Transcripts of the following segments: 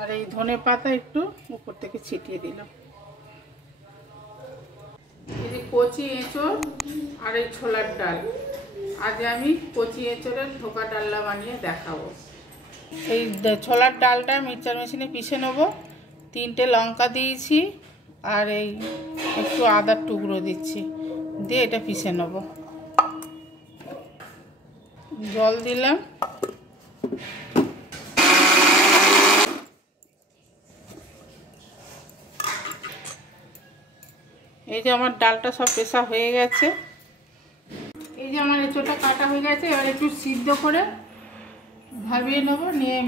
আর এই ধনে পাতা একটু উপর থেকে ছিটিয়ে দিলাম। এই যে কচি এঁচড় আর এই ছোলার ডাল, আজ আমি কচি এঁচড়ের ধোকা ডালনা বানিয়ে দেখাবো। এই ছোলার ডালটা মিক্সচার মেশিনে পিষে নেব। 3টে লঙ্কা দিয়েছি আর এই একটু আদার টুকরো দিচ্ছি, দিয়ে এটা পিষে নেব। জল দিলাম। এই যে আমার ডালটা সব পেশা হয়ে গেছে। এই যে আমার এঁচোড়টা কাটা হয়ে গেছে, এবার একটু সিদ্ধ করে ভাবিয়ে নেব, নিয়ে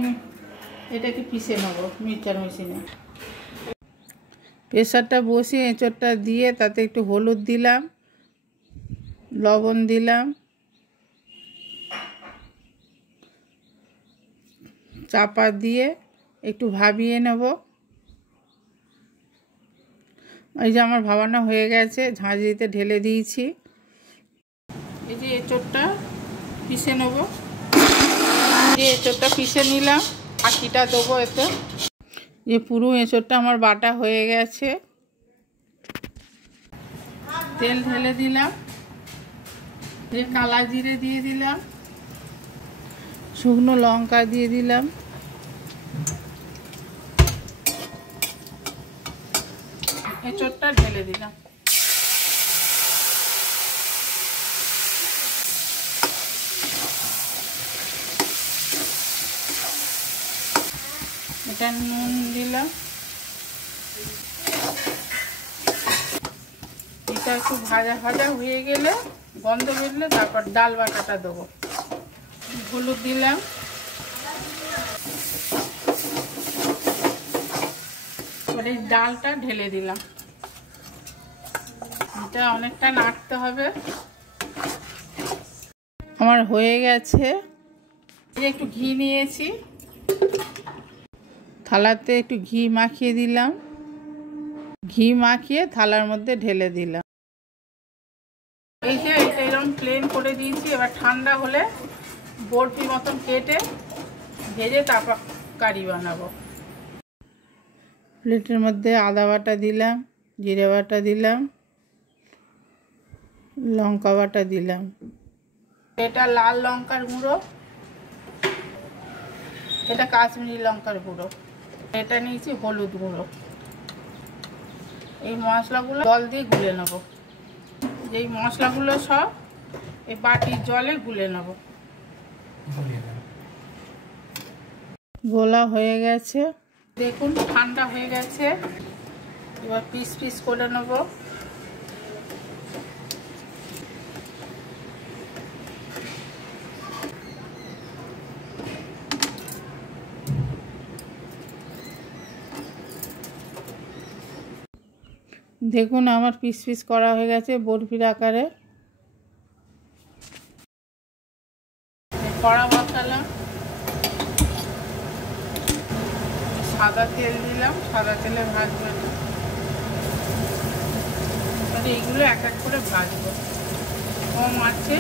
এটাকে পিষে নেব মিক্সচার মেশিনে। প্রেসারটা বসিয়ে এঁচোড়টা দিয়ে তাতে একটু হলুদ দিলাম, লবণ দিলাম, চাপা দিয়ে একটু ভাবিয়ে নেব। এই যে আমার ভাবানো হয়ে গেছে, ঝাঁঝরিতে ঢেলে দিয়েছি। এই যে এঁচোড়টা পিষে নেব। যে এঁচোড়টা পিষে নিলাম, আঁকিটা দেবো এতে। যে পুরো এঁচোড়টা আমার বাটা হয়ে গেছে। তেল ঢেলে দিলাম, যে কালা জিরে দিয়ে দিলাম, শুকনো লঙ্কা দিয়ে দিলাম, এঁচোড়টা ঢেলে দিলাম। এটা নুন দিলাম। এটা একটু ভাজা ভাজা হয়ে গেলে, গন্ধ বেরলে তারপর ডাল বাটাটা দেবো। হলুদ দিলাম। এবার এই ডালটা ঢেলে দিলাম। এটা অনেকটা নাড়তে হবে। আমার হয়ে গেছে। একটু ঘি নিয়েছি, থালাতে একটু ঘি মাখিয়ে দিলাম। ঘি মাখিয়ে থালার মধ্যে ঢেলে দিলাম। এই যে এটা এরকম প্লেন করে দিয়েছি। এবার ঠান্ডা হলে বরফি মতন কেটে ভেজে তারপর কারি বানাবো। প্লেটের মধ্যে আদা বাটা দিলাম, জিরে বাটা দিলাম, লঙ্কা বাটা দিলাম। এটা লাল লঙ্কার গুঁড়ো, এটা কাশ্মীরি লঙ্কার গুঁড়ো, এটা নিয়েছি হলুদ গুঁড়ো। এই মশলাগুলো জল দিয়ে গুলে নেব। এই মশলাগুলো সব এই বাটির জলে গুলে নেব। গোলা হয়ে গেছে, দেখুন ঠান্ডা হয়ে গেছে। এবার পিস পিস করে নেব। দেখুন আমার পিস পিস করা হয়ে গেছে বরফির আকারে। কড়া বসালাম, সাদা তেল দিলাম, সাদা তেলে ভাজবো। এবারে এইগুলো এক এক করে ভাজবো কম আছে।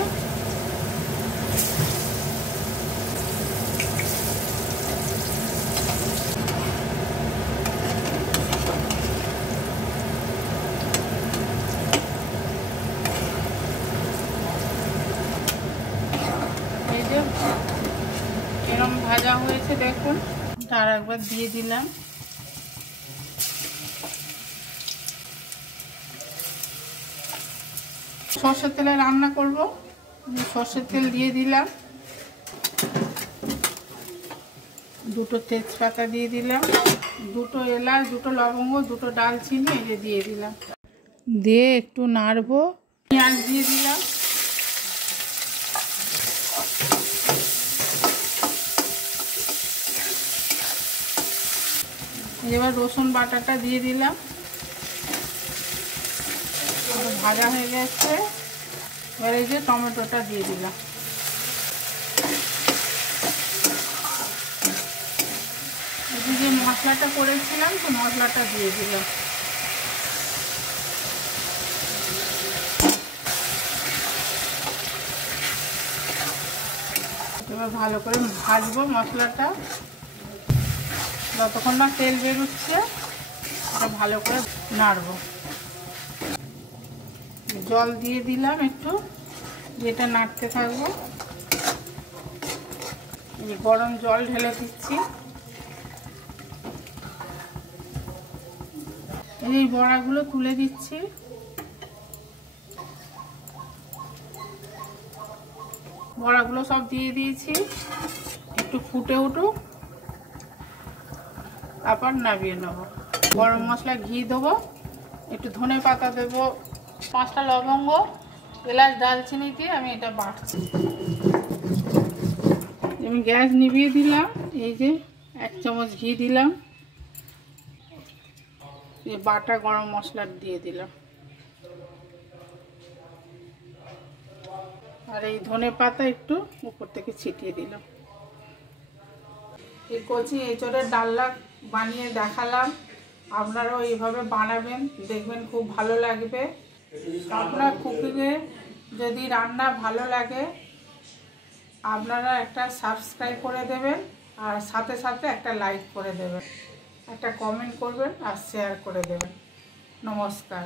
এরকম ভাজা হয়েছে দেখুন। আর একবার দিয়ে দিলাম। সরষের তেলে রান্না করব, সরষের তেল দিয়ে দিলাম। 2টো তেজপাতা দিয়ে দিলাম, 2টো এলাচ, 2টো লবঙ্গ, 2টো ডালচিনি এই যে দিয়ে দিলাম। দিয়ে একটু নাড়বো। পেঁয়াজ দিয়ে দিলাম। এবার রসুন বাটাটা দিয়ে দিলাম। ভাজা হয়ে গেছে। এবার এই যে টমেটোটা দিয়ে দিলাম। যে মশলাটা করেছিলাম তো মশলাটা দিয়ে দিলাম। এবার ভালো করে ভাজবো মশলাটা। যতক্ষণ না তেল বেরোচ্ছে এটা ভালো করে নাড়ব। জল দিয়ে দিলাম একটু, যেটা নাড়তে থাকবো। এই গরম জল ঢেলে দিচ্ছি। এই বড়াগুলো তুলে দিচ্ছি। বড়াগুলো সব দিয়ে দিয়েছি, একটু ফুটে উঠুক, তারপর নামিয়ে নেবো। গরম মশলা, ঘি দেবো, একটু ধনে পাতা দেবো, 5টা লবঙ্গ, এলাচ, দারচিনি দিয়ে আমি এটা বাটছি। আমি গ্যাস নিভিয়ে দিলাম। এই যে 1 চামচ ঘি দিলাম, এই বাটা গরম মশলা দিয়ে দিলাম, আর এই ধনে পাতা একটু উপর থেকে ছিটিয়ে দিলাম। এই কচি এঁচোড়ের ডালনা বানিয়ে দেখালাম, আপনারাও এইভাবে বানাবেন, দেখবেন খুব ভালো লাগবে। আপনার কুকিংয়ে যদি রান্না ভালো লাগে আপনারা একটা সাবস্ক্রাইব করে দেবেন, আর সাথে সাথে একটা লাইক করে দেবেন, একটা কমেন্ট করবেন আর শেয়ার করে দেবেন। নমস্কার।